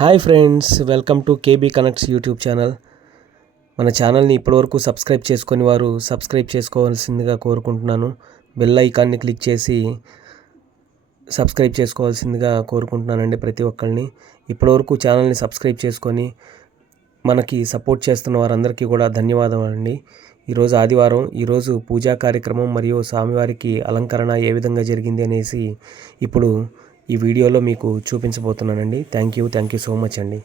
Hi friends, welcome to KB connects YouTube channel. మన ఛానల్ని ఇప్పటివరకు సబ్స్క్రైబ్ చేసుకొని వారు సబ్స్క్రైబ్ చేసుకోవాల్సిందిగా కోరుకుంటున్నాను. బెల్ ఐకాన్ని క్లిక్ చేసి సబ్స్క్రైబ్ చేసుకోవాల్సిందిగా కోరుకుంటున్నానండి ప్రతి ఒక్కరిని. ఇప్పటివరకు ఛానల్ని సబ్స్క్రైబ్ చేసుకొని మనకి సపోర్ట్ చేస్తున్న వారందరికీ కూడా ధన్యవాదాలండి. ఈరోజు ఆదివారం, ఈరోజు పూజా కార్యక్రమం మరియు స్వామివారికి అలంకరణ ఏ విధంగా జరిగింది అనేసి ఇప్పుడు ఈ వీడియోలో మీకు చూపించబోతున్నానండి. థ్యాంక్ యూ సో మచ్ అండి.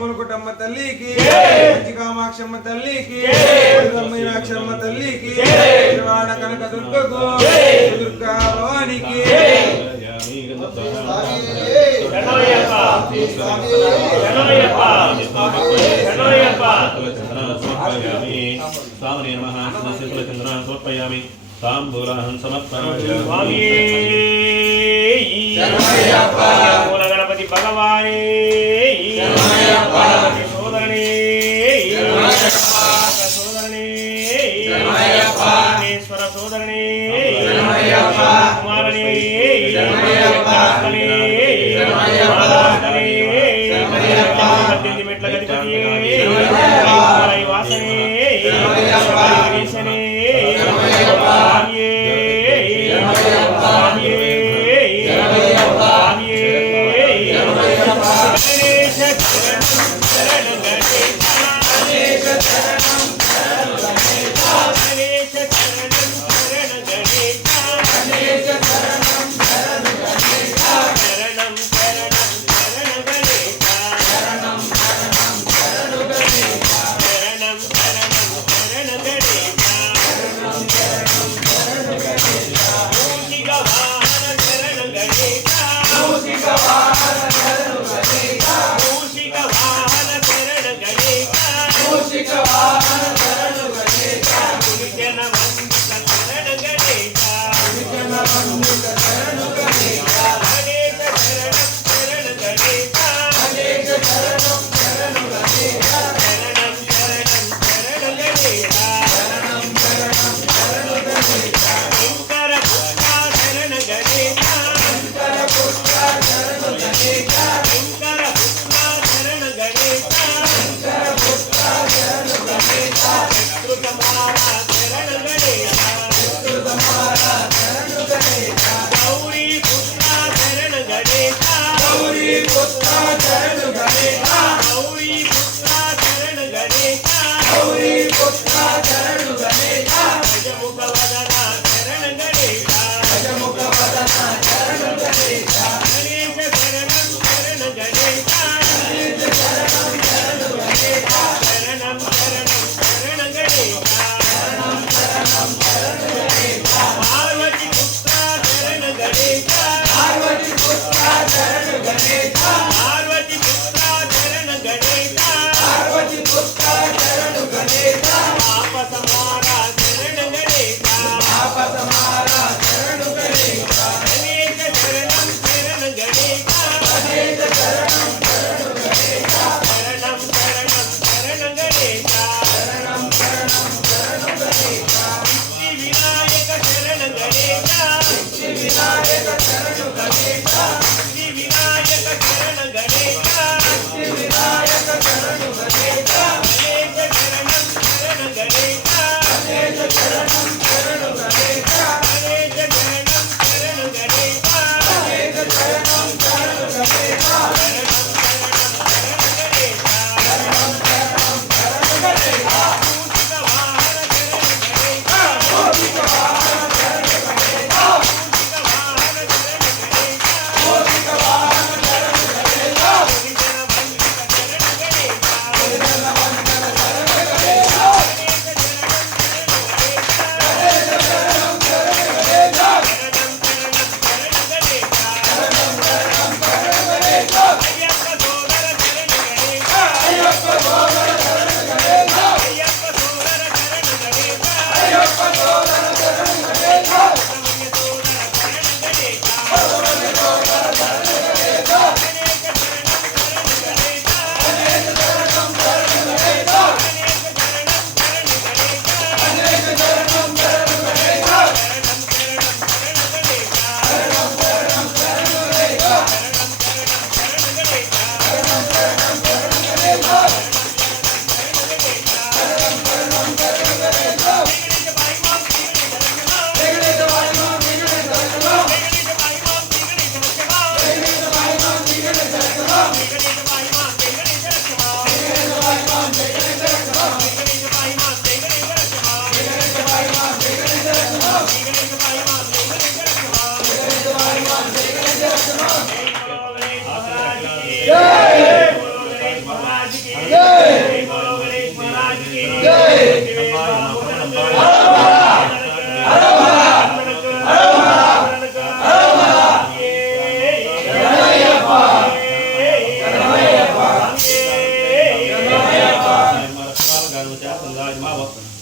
మునుకుటమ్మ తల్లికి, కామాక్షమ్మ తల్లికి, మీనాక్షమ్మ తల్లికి, వాడ కనక దుర్గకు, దుర్గా భవానికి తాంబూలాహం సమర్పయామి. గణపతి భగవానే, సోదరణే సోదరణే, పరమేశ్వర సోదరణే, కుమారణే, మెట్ల గణపతి వాసనే గణేశ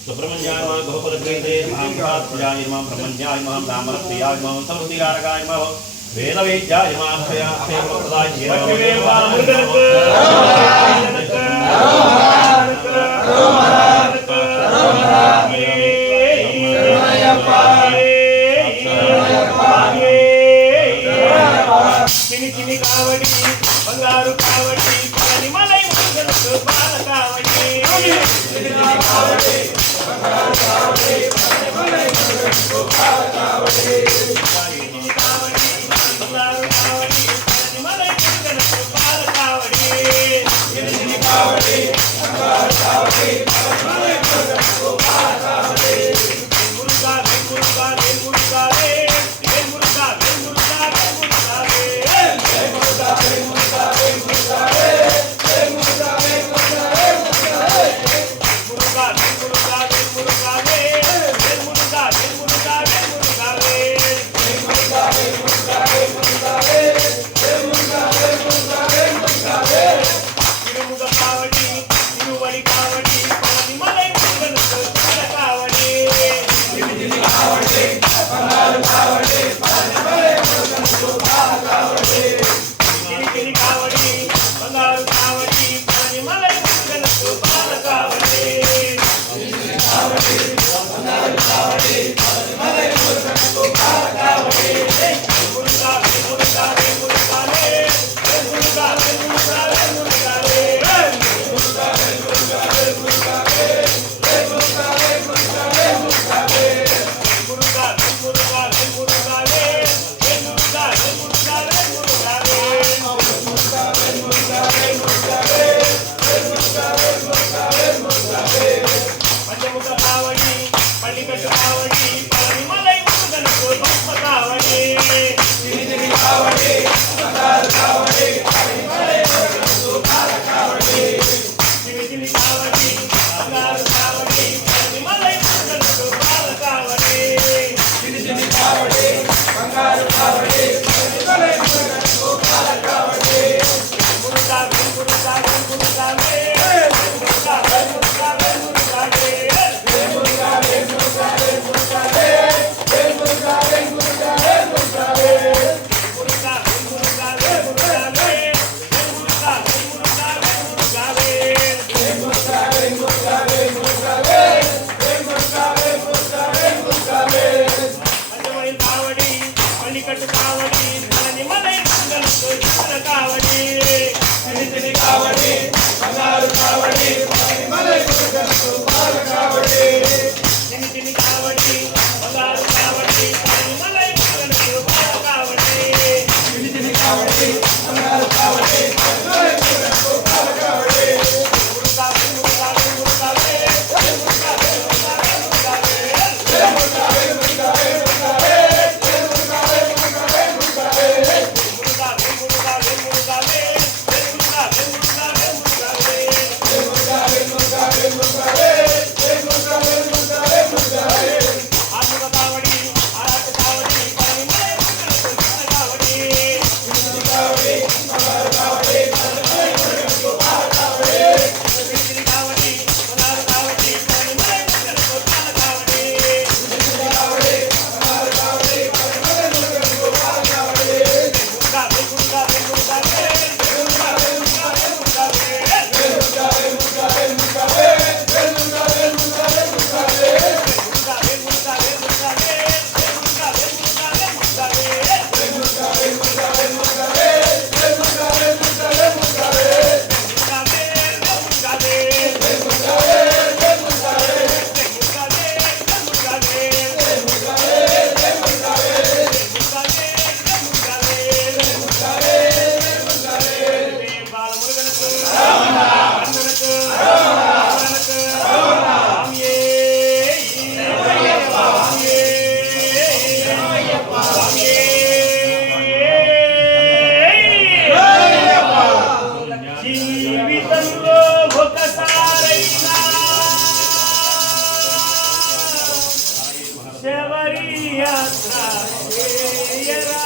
सुब्रह्मण्याय नमः बहुपदग्रहीते महामहात्मजाय नमः ब्रह्मण्याय नमः नामरप्रियाय नमः समृद्धिकारकाय नमः वेदवेद्याय नमः अक्षयप्रदाय చిన్ని చిన్ని కావడి బంగారు కావడి మలై ముగలకు బాల కావడి కావడి జీవితంలో ఒకసారైనా శబరి యాత్ర చేయరా.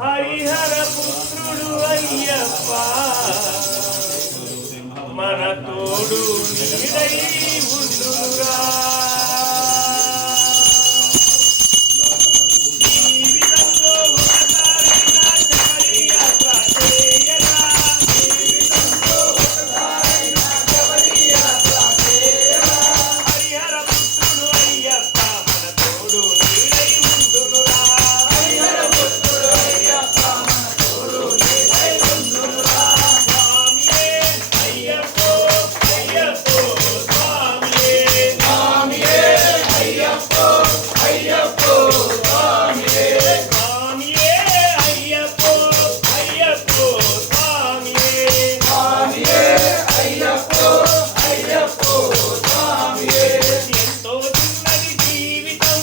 హరిహర పుత్రుడు అయ్యప్ప మన తోడు నీడై ఉండురా. జీవితంలో ఒకసారైనా శబరి యాత్ర చేయరా. జీవితంలో ఒకసారైనా శబరి యాత్ర చేయరా. హరిహర పుత్రుడు అయ్యప్ప మన తోడు నీడై ఉండురా. హరిహర పుత్రుడు అయ్యప్ప మన తోడు నీడై ఉండురా. స్వామియే అయ్యప్పో అయ్యప్పో స్వామియే. స్వామియే అయ్యప్పో అయ్యప్పో స్వామియే. స్వామియే అయ్యప్పో అయ్యప్పో స్వామియే. స్వామియే అయ్యప్పో అయ్యప్పో స్వామియే. ఎంతో చిన్నది జీవితం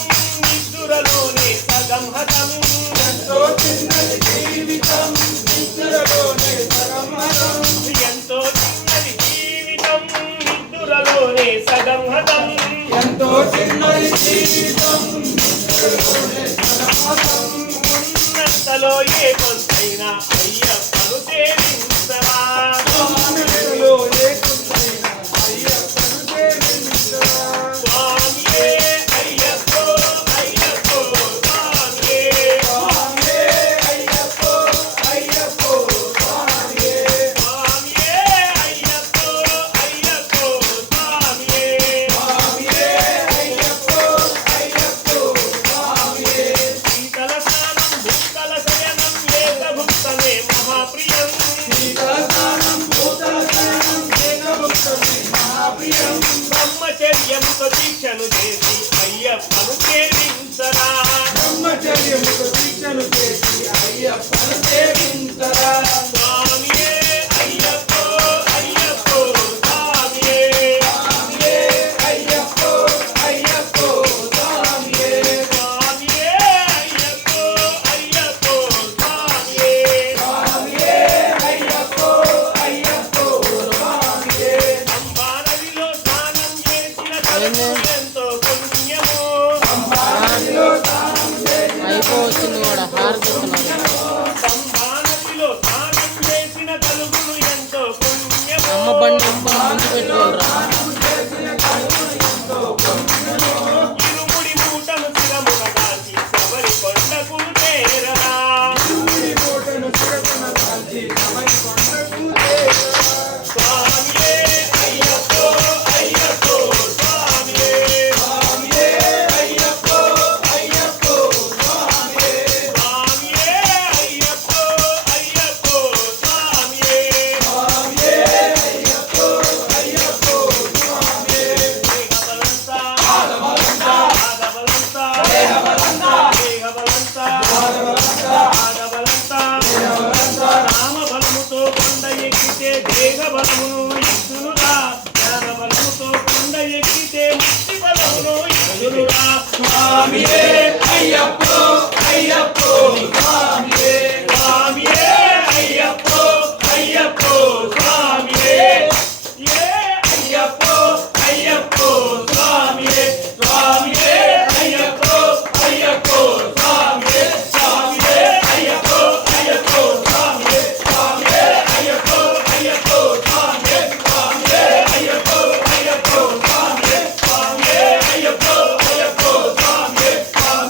నిద్దురలోనే సగం హతం. ఎంతో చిన్నది జీవితం నిద్దురలోనే సగం హతం. ఎంతో చిన్నది జీవితం నిద్దురలోనే సగం హతం. ఎంతో చిన్నది జీవితం నిద్దురలోనే సగం హతం. ఉన్నంతలో ఏ కొంతైనా అయ్యప్పను సేవించరా. ఉన్నంతలో ఏ కొంతైనా అయ్యప్పను సేవించరా. స్వామియే అయ్యప్పో అయ్యప్పో స్వామియే. స్వామియే అయ్యప్పో అయ్యప్పో స్వామియే. స్వామియే అయ్యప్పో అయ్యప్పో స్వామియే. స్వామియే అయ్యప్పో అయ్యప్పో స్వామియే. శీతల స్నానం భూతల శయనం ఏకభుక్తమే మహాప్రియం. శీతల స్నానం భూతల శయనం ఏకభుక్తమే మహాప్రియం. బ్రహ్మచర్యముతో దీక్షను చేసి అయ్యప్పను సేవించరా. బ్రహ్మచర్యముతో దీక్షను చేసి అయ్యప్పను సేవించరా. స్వామియే అయ్యప్పో అయ్యప్పో స్వామియే. స్వామియే అయ్యప్పో అయ్యప్పో స్వామియే. స్వామియే అయ్యప్పో అయ్యప్పో స్వామియే. స్వామియే అయ్యప్పో అయ్యప్పో స్వామియే. పంబా నదిలో స్నానం చేసిన తలకు ఎంతో పుణ్యము. పంబా నదిలో స్నానం చేసిన అయిపోతుంది కూడా హారతిస్తున్నారు. పంబా నదిలో స్నానం చేసిన తలుగులు ఎంతో పుణ్యము. అమ్మ బండి అమ్మని ముందు పెట్టుకోరా. ఇరుముడి మూటను శిరమున దాల్చి శబరి కొండకు చేరరా. ఇరుముడి మూటను శిరమున దాల్చి శబరి కొండకు చేరరా. స్వామియే అయ్యప్పో అయ్యప్పో స్వామియే. స్వామియే అయ్యప్పో అయ్యప్పో స్వామియే. స్వామియే అయ్యప్పో అయ్యప్పో స్వామియే. స్వామియే అయ్యప్పో అయ్యప్పో స్వామియే. దేహబలంతా ఆడబలంతా ఆడబలంతా దేహబలంతా దేహబలంతా ఆడబలంతా ఆడబలంతా దేహబలంతా. రామబలముతో కొండ ఎక్కితే దేహబలమును ఇచ్చునురా. జ్ఞానబలముతో కొండ ఎక్కితే ముక్తి బలమును ఇచ్చునురా. స్వామియే అయ్యప్పో అయ్యప్పో స్వామియే. స్వామియే అయ్యప్పో అయ్యప్పో స్వామియే. ఏ అయ్యప్పో అయ్యప్పో స్వామియే. స్వామియే అయ్యప్పో అయ్యప్పో స్వామియే. స్వామియే అయ్యప్పో అయ్యప్పో స్వామియే. స్వామియే అయ్యప్పో అయ్యప్పో స్వామియే. స్వామియే అయ్యప్పో అయ్యప్పో స్వామియే. స్వామియే అయ్యప్పో అయ్యప్పో స్వామియే. స్వామియే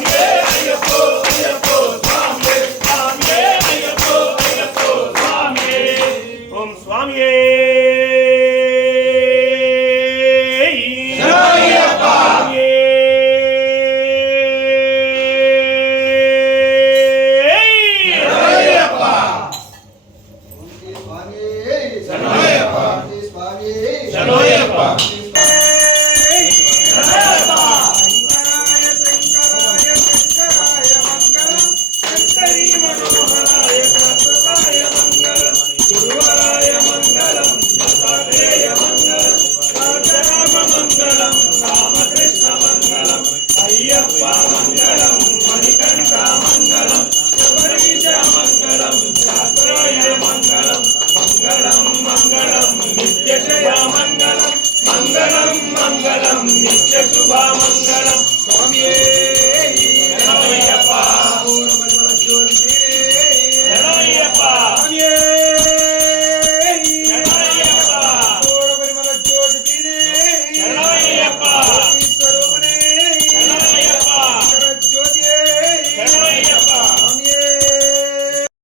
మంగళం నిత్య శుభమంగళం స్వామియే